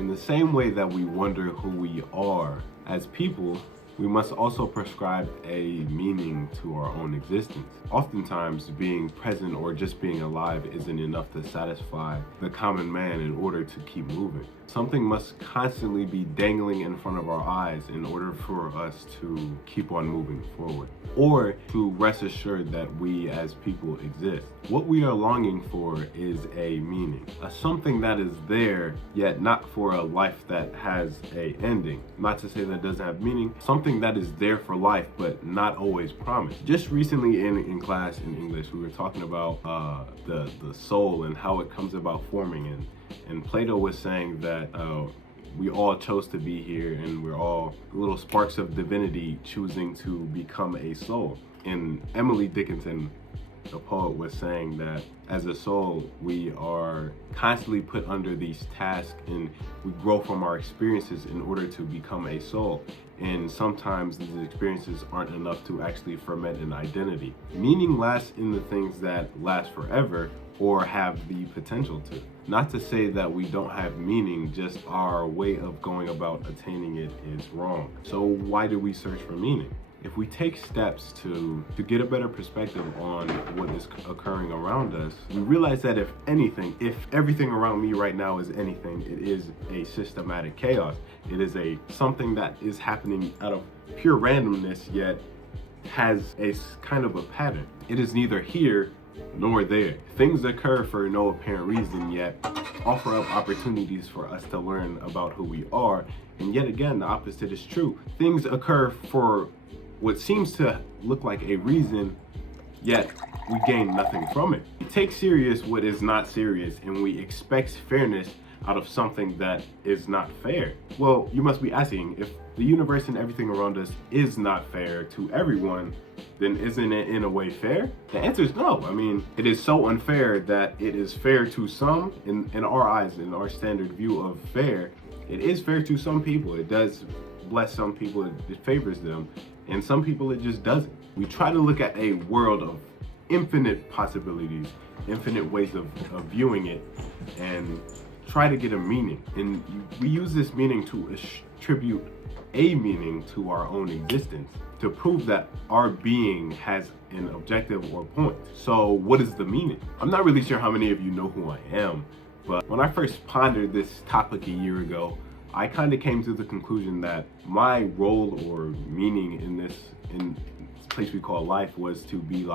In the same way that we wonder who we are as people, we must also prescribe a meaning to our own existence. Oftentimes, being present or just being alive isn't enough to satisfy the common man in order to keep moving. Something must constantly be dangling in front of our eyes in order for us to keep on moving forward, or to rest assured that we as people exist. What we are longing for is a meaning, a something that is there, yet not for a life that has a ending. Not to say that it doesn't have meaning, something that is there for life, but not always promised. Just recently in class in English, we were talking about the soul and how it comes about forming, and Plato was saying that we all chose to be here, and we're all little sparks of divinity choosing to become a soul. And Emily Dickinson, the poet, was saying that as a soul, we are constantly put under these tasks, and we grow from our experiences in order to become a soul. And sometimes these experiences aren't enough to actually ferment an identity. Meaning lasts in the things that last forever or have the potential to. Not to say that we don't have meaning, just our way of going about attaining it is wrong. So why do we search for meaning? If we take steps to get a better perspective on what is occurring around us, we realize that if everything around me right now is anything, it is a systematic chaos. It is something that is happening out of pure randomness, yet has a kind of a pattern. It is neither here nor there. Things occur for no apparent reason, yet offer up opportunities for us to learn about who we are. And yet again, the opposite is true. Things occur for what seems to look like a reason, yet we gain nothing from it. We take serious what is not serious, and we expect fairness out of something that is not fair. Well, you must be asking, if the universe and everything around us is not fair to everyone, then isn't it in a way fair? The answer is no. I mean, it is so unfair that it is fair to some. In our eyes, in our standard view of fair, it is fair to some people. It does bless some people, it favors them, and some people it just doesn't. We try to look at a world of infinite possibilities, infinite ways of viewing it, and try to get a meaning. And we use this meaning to attribute a meaning to our own existence, to prove that our being has an objective or point. So what is the meaning? I'm not really sure how many of you know who I am, but when I first pondered this topic a year ago, I kind of came to the conclusion that my role or meaning in this place we call life was to be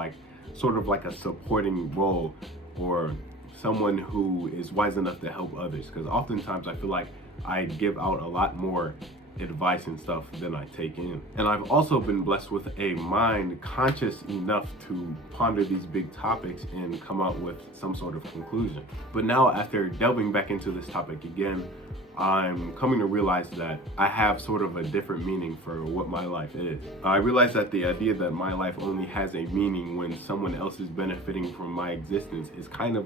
sort of like a supporting role, or someone who is wise enough to help others. Because oftentimes I feel like I give out a lot more advice and stuff than I take in. And I've also been blessed with a mind conscious enough to ponder these big topics and come out with some sort of conclusion. But now, after delving back into this topic again, I'm coming to realize that I have sort of a different meaning for what my life is. I realize that the idea that my life only has a meaning when someone else is benefiting from my existence is kind of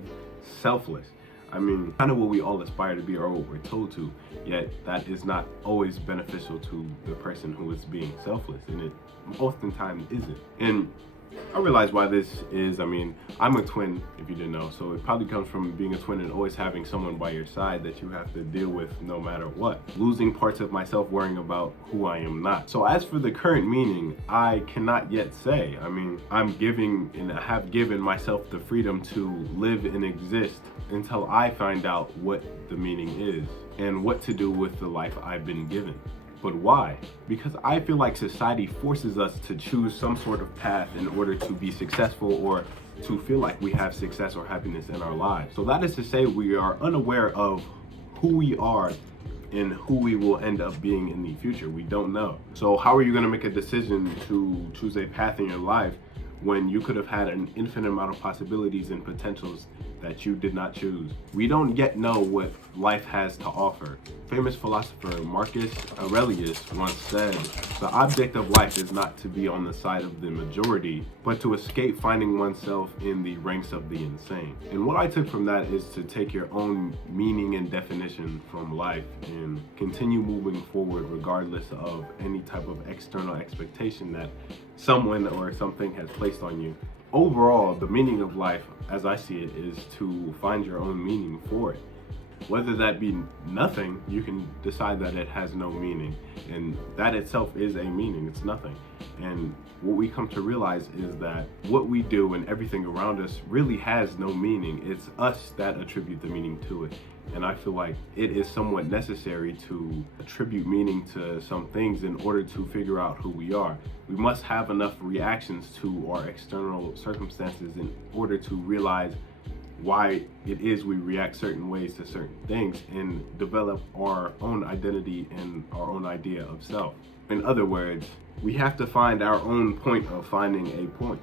selfless. I mean, kind of what we all aspire to be or what we're told to, yet that is not always beneficial to the person who is being selfless, and it oftentimes isn't. And I realize why this is. I mean, I'm a twin, if you didn't know, so it probably comes from being a twin and always having someone by your side that you have to deal with no matter what. Losing parts of myself, worrying about who I am not. So as for the current meaning, I cannot yet say. I mean, I'm giving and I have given myself the freedom to live and exist until I find out what the meaning is and what to do with the life I've been given. But why? Because I feel like society forces us to choose some sort of path in order to be successful or to feel like we have success or happiness in our lives. So that is to say, we are unaware of who we are and who we will end up being in the future. We don't know. So how are you going to make a decision to choose a path in your life when you could have had an infinite amount of possibilities and potentials that you did not choose? We don't yet know what life has to offer. Famous philosopher Marcus Aurelius once said, "The object of life is not to be on the side of the majority, but to escape finding oneself in the ranks of the insane." And what I took from that is to take your own meaning and definition from life and continue moving forward regardless of any type of external expectation that someone or something has placed on you. Overall, the meaning of life, as I see it, is to find your own meaning for it. Whether that be nothing, you can decide that it has no meaning. And that itself is a meaning, it's nothing. And what we come to realize is that what we do and everything around us really has no meaning. It's us that attribute the meaning to it. And I feel like it is somewhat necessary to attribute meaning to some things in order to figure out who we are. We must have enough reactions to our external circumstances in order to realize why it is we react certain ways to certain things and develop our own identity and our own idea of self. In other words, we have to find our own point of finding a point.